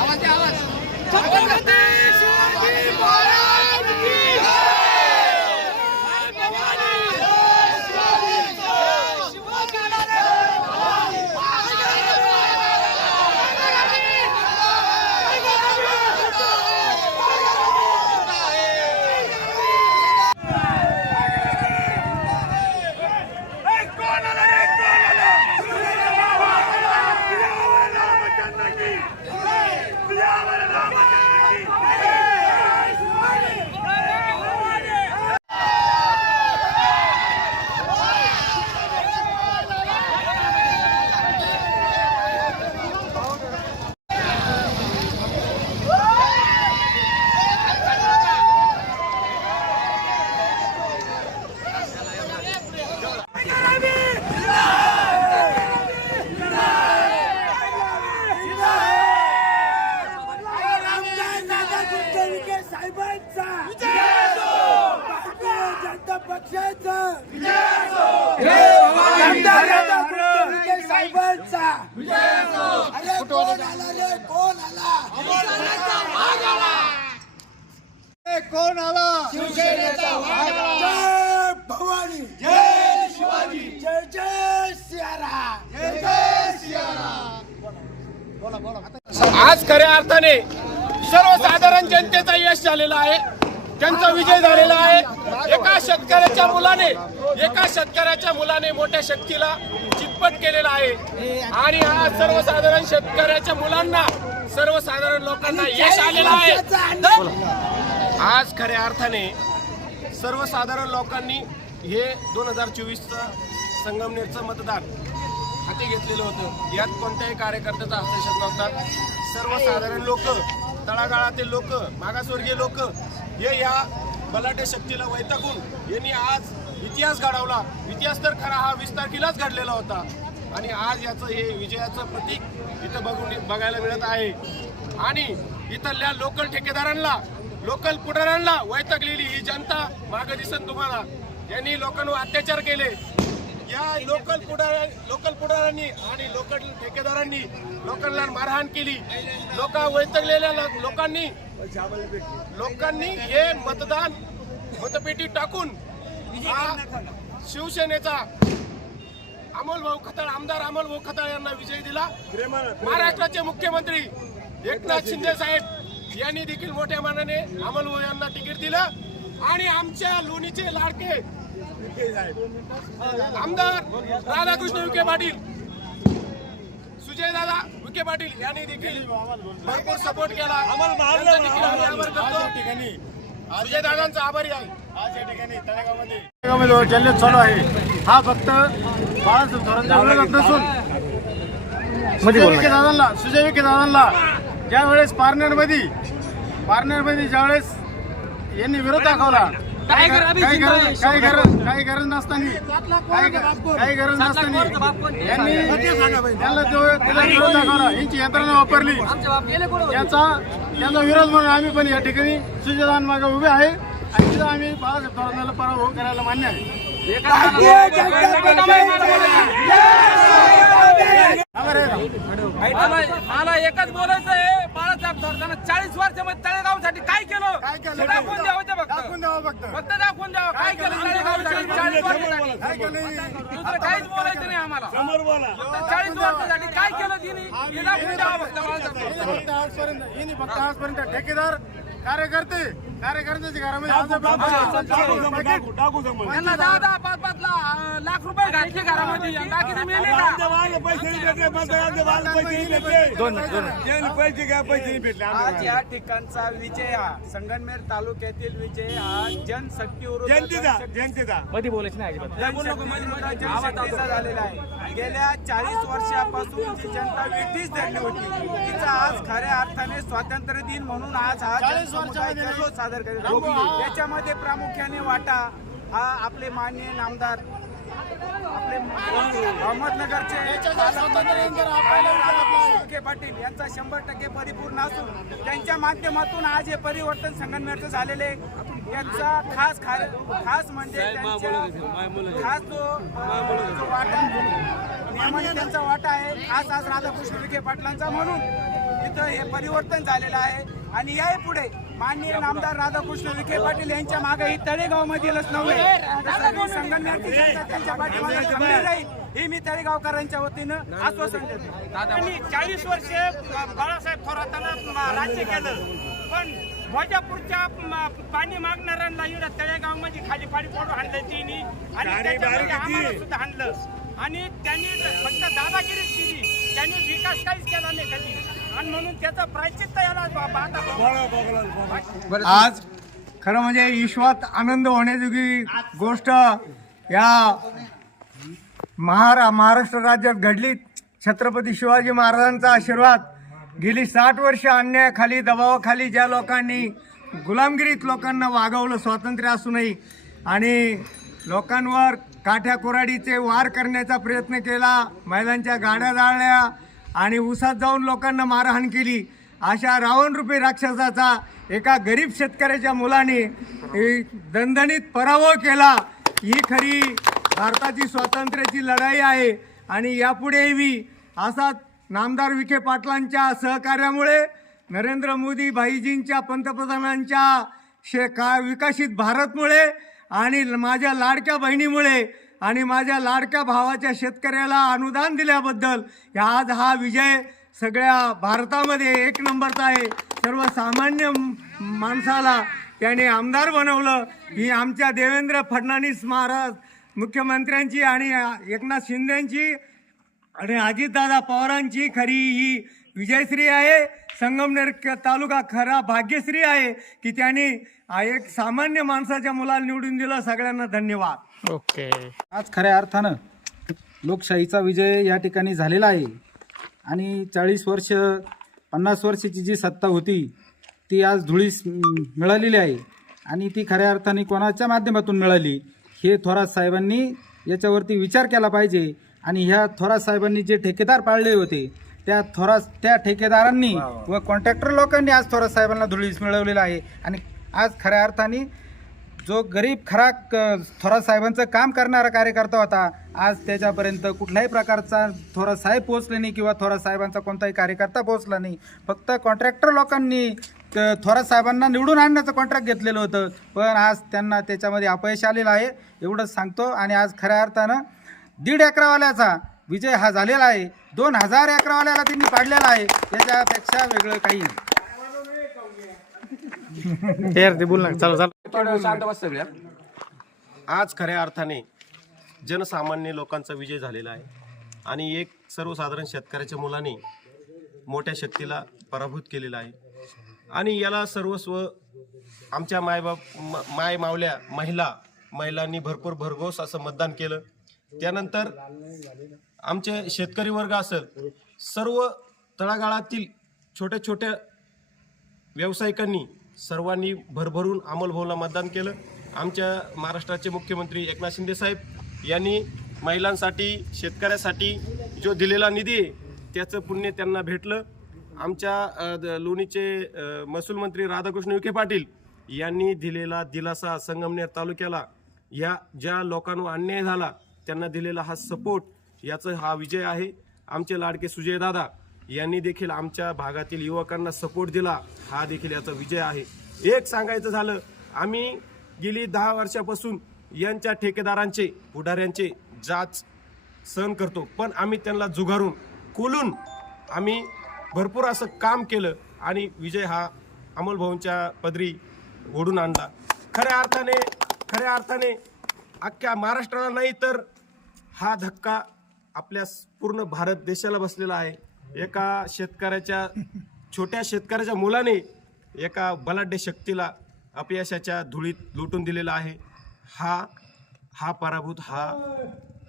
आवाज आवाज. कोण आला शिवसेनेचा वाडा जय भवानी. जय शिवाजी. जय जय सियाराम. जय जय सियाराम. आज खऱ्या अर्थाने सर्वसाधारण जनतेचा यश झालेला आहे. त्यांचा विजय झालेला आहे. एका शेतकऱ्याच्या मुलाने एका शेतकऱ्याच्या मुलाने मोठ्या शक्तीला चितपट केलेला आहे. आणि हा सर्वसाधारण शेतकऱ्याच्या मुलांना सर्वसाधारण लोकांना यश आलेलं आहे. आज खऱ्या अर्थाने सर्वसाधारण लोकांनी हे दोन हजार चोवीसचं संगमनेरचं मतदान हाती घेतलेलं होतं. यात कोणत्याही कार्यकर्त्याचा हस्तक्षेप नव्हता. सर्वसाधारण लोक तळागाळातील लोक मागासवर्गीय लोक हे या बलाढ्य शक्तीला वैतागून यांनी आज इतिहास घडवला. इतिहास तर खरा हा वीस तारखेलाच घडलेला होता. आणि आज याचं हे विजयाचं प्रतीक इथं बघून बघायला मिळत आहे. आणि इथल्या लोकल ठेकेदारांना लोकल पुढाऱ्यांना वैतागलेली ही जनता मागे दिसन तुम्हाला. यांनी लोकांवर अत्याचार केले. या लोकल पुढाऱ्या लोकल पुढाऱ्यांनी आणि लोकल ठेकेदारांनी लोकांना मारहाण केली. लोक वैतगलेल्या लो- लोकांनी लोकांनी हे मतदान मतपेटी टाकून हा शिवसेनेचा अमोल भाऊ खताळ आमदार अमोल भाऊ खताळ यांना विजय दिला. महाराष्ट्राचे मुख्यमंत्री एकनाथ शिंदे साहेब यांनी देखील मोठ्या मानाने अमोल यांना तिकीट दिलं. आणि आमच्या लोणीचे लाडके आमदार राधाकृष्ण विखे पाटील सुजय दादा विखे पाटील यांनी देखील भरपूर सपोर्ट केला. सुजय दादांचा आभारी आहे. आज या ठिकाणी जल्लोष चालू आहे. हा फक्त बाळासाहेब थोरांचा विरोधात नसून सुजय विखे दादांना सुजय विखे दादांना ज्या वेळेस पारनेरमध्ये पारनेरमध्ये ज्यावेळेस यांनी विरोध दाखवला काही गरज काही गरज काही गरज नसताना काही गरज नसताना यांनी त्यांना जो त्याला विरोध दाखवला यांची यंत्रणा वापरली. याचा त्याचा विरोध म्हणून आम्ही पण या ठिकाणी सुजयदान मागे उभे आहे. आणि तिथं आम्ही बाळासाहेब थोरांना पराभव करायला मान्य आहे? मला एकच बोलायचं आहे बाळासाहेब थोरताना चाळीस तळेगावसाठी काय केलं काय केलं? हे दाखवून द्यावं ते फक्त दाखवून द्यावं फक्त फक्त दाखवून द्यावं काय केलं तळेगावसाठी चाळीस वर्षासाठी काय केलं दुसरं काहीच बोलायचं नाही आम्हाला फक्त चाळीस वर्षासाठी काय केलं तिने हे दाखवून द्यावं फक्त आजपर्यंत हिने फक्त आजपर्यंत ठेकेदार कार्यकर्ते कार्यकर्त्याच्या घरामध्ये त्यांना दहा दहा पाच पाच ला- लाख रुपये घातले घरामध्ये. आणि बाकीचे मेले ना आज या ठिकाणचा विजय हा संगमनेर तालुक्यातील विजय हा जनशक्ती जनशक्तीचा झालेला आहे. गेल्या चाळीस वर्षापासून जी जनता वेठीच धरली होती. तिचा आज खऱ्या अर्थाने स्वातंत्र्य दिन म्हणून आज हा 40 जनसमुदाय वर्षामध्ये नाही. जल्लोष सादर करीत थांबू, आहे. हा. त्याच्यामध्ये प्रामुख्याने वाटा हा आपले माननीय नामदार आपले अहमदनगरचे विखे पाटील यांचा शंभर टक्के परिपूर्ण असून त्यांच्या माध्यमातून आज हे परिवर्तन संगमनेरचं झालेले आहे. यांचा खास खा- खास म्हणजे त्यांच्या खास जो अं, जो वाटा नियमाने त्यांचा वाटा आहे. खास आज राधाकृष्ण विखे पाटलांचा म्हणून इथं हे परिवर्तन झालेलं आहे. आणि याही पुढे माननीय नामदार राधाकृष्ण विखे पाटील यांच्या मागे ही तळेगाव मधीलच नव्हे. त्यांच्या पाठीमागे खंबीर राहील हे मी तळेगावकरांच्या वतीनं आश्वासन देतो. त्यांनी चाळीस वर्ष बाळासाहेब थोरातांना राज्य केलं. पण भोजापूरच्या पाणी मागणाऱ्यांना इकडं तळेगावमध्ये खाली पाणी पडून हाणलं तिने आणि त्याच्यामध्ये आम्हाला सुद्धा हाणलं. आणि त्यांनी फक्त दादागिरीच केली. त्यांनी विकास काहीच केला नाही कधी. आणि म्हणून त्याचा प्रायचित्त याला आता आज खरं म्हणजे विश्वात आनंद होण्याजोगी गोष्ट या महारा महाराष्ट्र राज्यात घडली. छत्रपती शिवाजी महाराजांचा आशीर्वाद. गेली साठ वर्ष अन्यायाखाली दबावाखाली ज्या लोकांनी गुलामगिरीत लोकांना वागवलं स्वातंत्र्य असूनही आणि लोकांवर काठ्या कुराडीचे वार करण्याचा प्रयत्न केला महिलांच्या गाड्या जाळल्या आणि उसात जाऊन लोकांना मारहाण केली. अशा रावणरूपी राक्षसाचा एका गरीब शेतकऱ्याच्या मुलाने दणदणीत पराभव केला. ही खरी भारताची स्वातंत्र्याची लढाई आहे आणि यापुढेही असाच नामदार विखे पाटलांच्या सहकार्यामुळे नरेंद्र मोदी भाईजींच्या पंतप्रधानांच्या शे का विकसित भारतमुळे आणि माझ्या लाडक्या बहिणीमुळे आणि माझ्या लाडक्या भावाच्या शेतकऱ्याला अनुदान दिल्याबद्दल आज हा विजय सगळ्या भारतामध्ये एक नंबरचा आहे. सर्वसामान्य माणसाला त्याने आमदार बनवलं. ही आमच्या देवेंद्र फडणवीस महाराज मुख्यमंत्र्यांची आणि एकनाथ शिंदेंची आणि अजितदादा पवारांची खरी ही विजयश्री आहे. संगमनेर क- तालुका खरा भाग्यश्री आहे की त्यांनी एक सामान्य माणसाच्या मुलाला निवडून दिलं. सगळ्यांना धन्यवाद. ओके. आज खऱ्या अर्थानं लोकशाहीचा विजय या ठिकाणी झालेला आहे. आणि चाळीस वर्ष पन्नास वर्षाची जी सत्ता होती ती आज धुळीस मिळालेली आहे. आणि ती खऱ्या अर्थाने कोणाच्या माध्यमातून मिळाली हे थोरात साहेबांनी याच्यावरती विचार केला पाहिजे. आणि ह्या थोरात साहेबांनी जे ठेकेदार पाळले होते त्या थोरात त्या ठेकेदारांनी व कॉन्ट्रॅक्टर लोकांनी आज थोरात साहेबांना धुळीस मिळवलेला आहे. आणि आज खऱ्या अर्थाने जो गरीब खरा क- थोरात साहेबांचं काम करणारा कार्यकर्ता होता आज त्याच्यापर्यंत कुठल्याही प्रकारचा थोरात साहेब पोहोचले नाही किंवा थोरात साहेबांचा कोणताही कार्यकर्ता पोहोचला नाही. फक्त कॉन्ट्रॅक्टर लोकांनी थोरात साहेबांना निवडून आणण्याचं कॉन्ट्रॅक्ट घेतलेलं होतं. पण आज त्यांना त्याच्यामध्ये अपयश आलेलं आहे एवढंच सांगतो. आणि आज खऱ्या अर्थानं दीड एकरावाल्याचा विजय हा झालेला आहे. दोन हजार एकरावाल्याला त्यांनी पाडलेला आहे. त्याच्यापेक्षा वेगळं काही नाही. ते यार ते बोल ना चालू चालू. आज खऱ्या अर्थाने जनसामान्य लोकांचा विजय झालेला आहे. आणि एक सर्वसाधारण शेतकऱ्याच्या मुलाने मोठ्या शक्तीला पराभूत केलेला आहे. आणि याला सर्वस्व आमच्या मायबाप म- माय मावल्या महिला महिलांनी भरपूर भरघोस असं मतदान केलं. त्यानंतर आमचे शेतकरी वर्ग असेल सर्व तळागाळातील छोट्या छोट्या व्यावसायिकांनी सर्वांनी भरभरून अमोल मतदान केलं. आमच्या महाराष्ट्राचे मुख्यमंत्री एकनाथ शिंदे साहेब यांनी महिलांसाठी शेतकऱ्यासाठी जो दिलेला निधी आहे त्याचं पुण्य त्यांना भेटलं. आमच्या द- लोणीचे महसूल मंत्री राधाकृष्ण विखे पाटील यांनी दिलेला दिलासा संगमनेर तालुक्याला या ज्या लोकांवर अन्याय झाला त्यांना दिलेला हा सपोर्ट याचा हा विजय आहे. आमचे लाडके सुजय दादा यांनी देखील आमच्या भागातील युवकांना सपोर्ट दिला. हा देखील याचा विजय आहे. एक सांगायचं झालं आम्ही गेली दहा वर्षापासून यांच्या ठेकेदारांचे पुढाऱ्यांचे जाच सहन करतो. पण आम्ही त्यांना जुगारून कोलून आम्ही भरपूर असं काम केलं आणि विजय हा अमोलभाऊंच्या पदरी ओढून आणला. खऱ्या अर्थाने खऱ्या अर्थाने अख्ख्या महाराष्ट्राला नाही तर हा धक्का आपल्या पूर्ण भारत देशाला बसलेला आहे. एका शेतकऱ्याच्या छोट्या शेतकऱ्याच्या मुलाने एका बलाढ्य शक्तीला अपयशाच्या धुळीत लुटून दिलेला आहे. हा हा पराभूत हा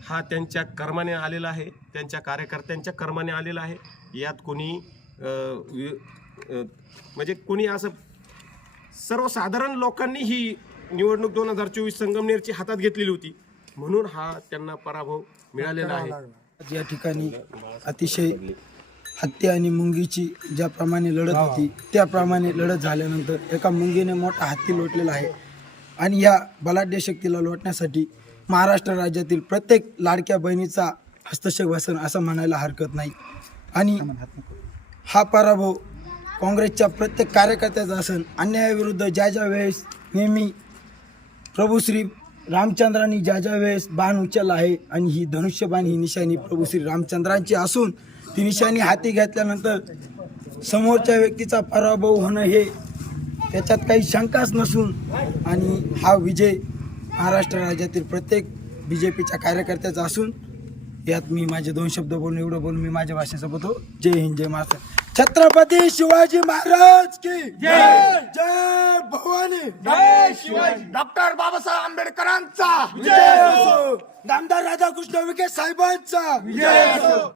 हा त्यांच्या कर्माने आलेला आहे. त्यांच्या कार्यकर्त्यांच्या कर्माने आलेला आहे. यात कोणी म्हणजे कोणी असं सर्वसाधारण लोकांनी ही निवडणूक दोन हजार चोवीस संगमनेरची हातात घेतलेली होती. म्हणून हा त्यांना पराभव मिळालेला आहे. या ठिकाणी अतिशय हत्ती आणि मुंगीची ज्याप्रमाणे लढत होती त्याप्रमाणे लढत झाल्यानंतर एका मुंगीने मोठा हत्ती लोटलेला आहे. आणि या बलाढ्य शक्तीला लोटण्यासाठी महाराष्ट्र राज्यातील प्रत्येक लाडक्या बहिणीचा हस्तक्षेप असेल असं म्हणायला हरकत नाही. आणि हा पराभव काँग्रेसच्या प्रत्येक कार्यकर्त्याचा असेल अन्यायाविरुद्ध ज्या ज्या वेळेस नेहमी प्रभू श्री रामचंद्रांनी ज्या ज्या वेळेस बाण उचलला आहे आणि ही धनुष्यबाण ही निशाणी प्रभू श्री रामचंद्रांची असून ती निशाणी हाती घेतल्यानंतर समोरच्या व्यक्तीचा पराभव होणं हे त्याच्यात काही शंकाच नसून आणि हा विजय महाराष्ट्र राज्यातील प्रत्येक बी जे पीच्या कार्यकर्त्याचा असून यात मी माझे दोन शब्द बोलून एवढं बोलून मी माझ्या भाषेचा बोलतो जय हिंद जय महाराष्ट्र. छत्रपती शिवाजी महाराज की जय! जय भवानी! जय शिवाजी! डॉक्टर बाबासाहेब आंबेडकरांचा! विजय असो. नामदार राधाकृष्ण विखे साहेबांचा! विजय असो.